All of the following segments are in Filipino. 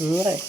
Okay.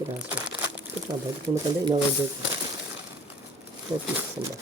Piraso. Ito pa ba? Ito matanda. In-order ko. 4 pieces ba?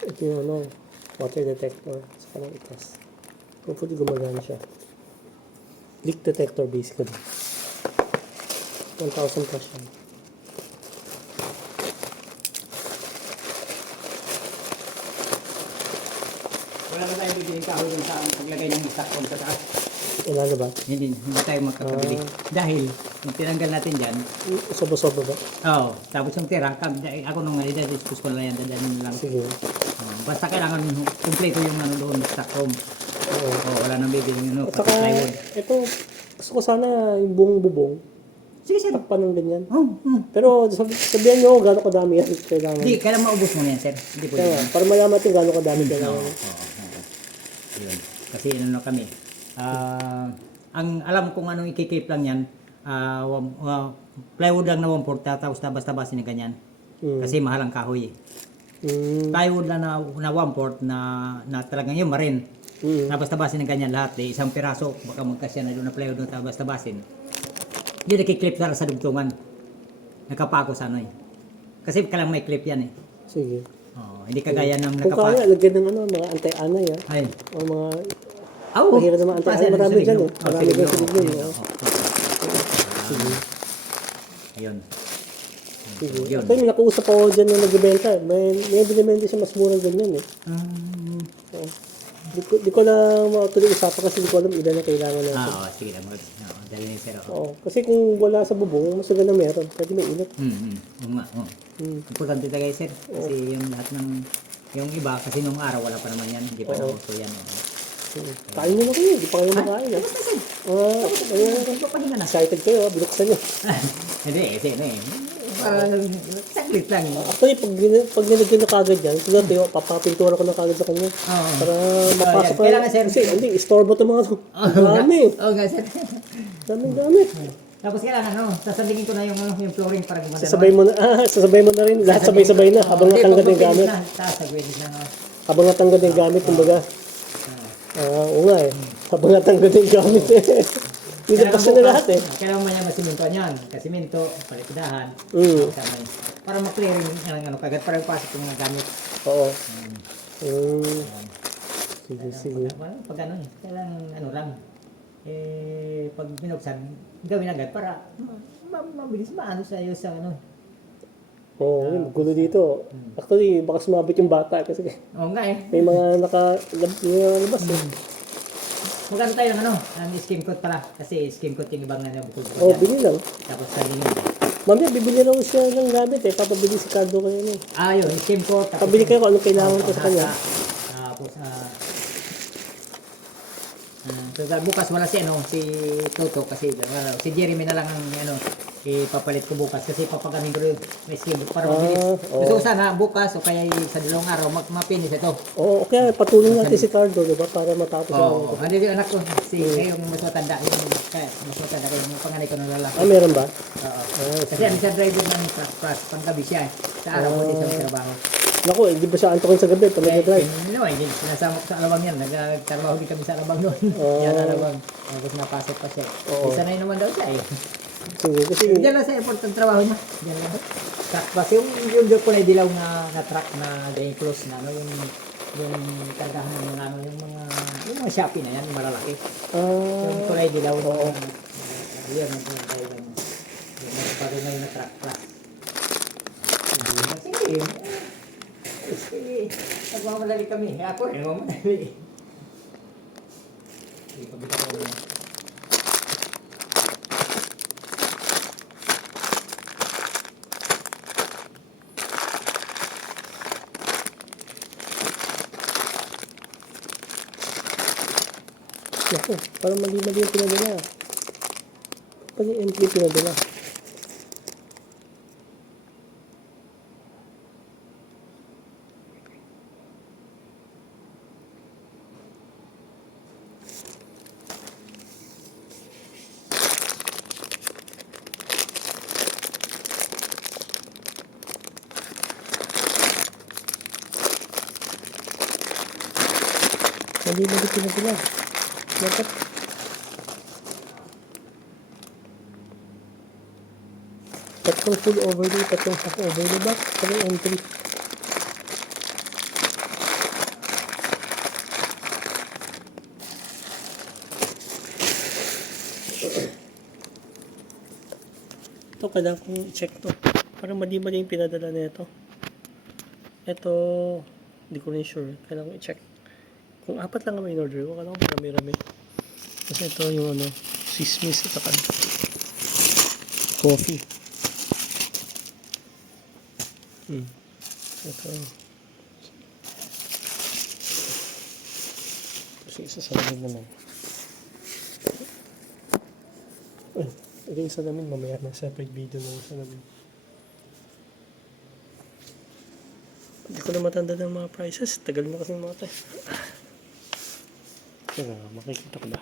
Ito yung ano, water detector sa kanang itas. Hopefully gumagana siya. Leak detector basically. 1,000 plus yan. Wala na tayo bibili kahoy dun sa paglagay ng stock room sa taas. Wala na ba? Hindi tayo magkakabili. Dahil, yung tinanggal natin dyan, Sobo-sobo ba? oo, tapos yung tira, ako nung malida, discuss ko na yan, dadalhin lang. Sige. Basta kailangan kumpleto yung ano doon, stock room. Oo. Wala nang bibili yun, At pati saka, plywood. ito, gusto ko sana yung buong bubong. Sige, sir. Takpan ng ganyan. Oh. Pero sabihan nyo gano'ng kadami yan kailangan. Hindi, kailangan maubos mo na yan, sir. Hindi po Kaya, yan. para malaman natin gano'ng kadami kailangan. Yun. Kasi ano na kami. Ang alam kong anong ikikip lang yan, plywood lang na 1/4, tapos tabas-tabasin na ganyan. Kasi mahal ang kahoy eh. Plywood lang na 1/4 na talagang yun marin. Tabas-tabasin na ganyan lahat eh. Isang piraso, baka magkasya na doon na plywood na tabas-tabasin. Hindi nakiklip na sa dugtungan. Nakapako sa ano eh. Kasi kailangan may clip yan eh. Sige. Hindi kagaya ng Kung kaya, lagyan ng ano, mga anti-anay Ay. O mga, Oh, mahirap naman anti-anay. Marami dyan eh. Marami dyan sa ligno. Sige. Ayun. Sige. Yun. Actually, may nakuusap ako dyan na nagbibenta. May binibenta siya mas murang ganyan eh. Di ko lang matuloy usapan kasi di ko alam ilan na kailangan natin. Sige lang. Dali na yung sir. Oo. Kasi kung wala sa bubong, mas maganda meron. Pwede may init. Oo nga. Importante talaga sir. Kasi yung lahat ng, yung iba, kasi nung araw wala pa naman yan. Hindi pa nauso yan. Kain mo na kayo. Di pa kayo makain. Papahinga na. Excited kayo. Binuksan nyo. Hindi. Saglit lang. Actually, pag nilagyan na kagad yan, siguro tayo, papapintura ko na kagad sa kanya. Para mapasok na. Kailangan, sir. Kasi, hindi, istorbo ito mga ito. Dami. Oo nga sir. Daming gamit. Tapos kailangan, sasabingin ko na yung flooring para gumagana. Sasabay mo na rin. Lahat sabay-sabay na. Habang natanggal yung gamit. Habang natanggal yung gamit, kumbaga. Oo nga eh. Habang natanggal yung gamit eh. Hindi na na lahat eh. Kailangan mo niya masimintoan yan. Kasiminto, palitidahan. Para ma-clearing yung kagad para pasok yung mga gamit. Oo. Sige. Pag ano eh, kailangan ano lang. Pag binuksan, gawin agad para mabilis maano sa iyo sa ano. Oo, gulo dito. Actually, baka sumabit yung bata kasi Oo nga eh. may mga nakalabas eh. Magkano tayo ng ano? Ang skim coat pala. Kasi skim coat yung ibang nanabukod ko. Oo, bili lang. Tapos sa lingin. Mamaya, bibili raw siya ng gamit eh. Papabili si Cardo kayo eh. Yun, itim ko. tapos Pabili kayo kung anong kailangan ko sa kanya. Tapos, bukas wala si Toto kasi si Jeremy na lang ang ipapalit ko bukas kasi papagamin ko rin may scheme para mabilis. Gusto ko sana bukas o kaya sa dalawang araw mapinis ito. Oo, okay. Patulong natin si Cardo, di ba? Para matapos Oo, hindi yung anak ko. Yung mas matanda, yung panganay ko ng lalaki. meron ba? Oo. Kasi siya driver ng truck, panggabi siya. Sa araw ko din sa trabaho. Naku, hindi ba siya antokin sa gabi pag nag-drive? Hindi, sinasama ko sa alawang yan. Nagtrabaho din kami sa alawang noon. Yan alawang. Tapos napasok pa siya. Isa na yun naman daw siya eh. Sige, kasi... Diyan lang sa airport ang trabaho niya. Diyan lang. Truck bus. Yung doon ko na dilaw na truck na day close na. Yung kargahan ng mga yung mga Shopee na yan, yung malalaki. Yung kulay dilaw. Yun, yung na truck plus. Sige, nagmamadali kami. Ako nagmamadali. Sige, pabila ko rin. Naku, parang mali-mali yung pinadala. Pag yung entry pinadala. Mali-mali pinadala. Dapat tatlong full overlay, tatlong half overlay ba? Saka yung entry. Ito, kailangan kong i-check to. Parang mali-mali yung pinadala na ito. Ito, hindi ko rin sure. Kailangan ko i-check. Kung 4 lang ang in order ko, kailangan ko marami-rami. Kasi ito yung sismis at saka coffee. Ito. Kasi isa sa lamin naman. Ito yung salamin, mamaya na separate video ng salamin. Hindi ko na matanda ng mga prices. Tagal na kasi mga tayo. Makikita ko ba?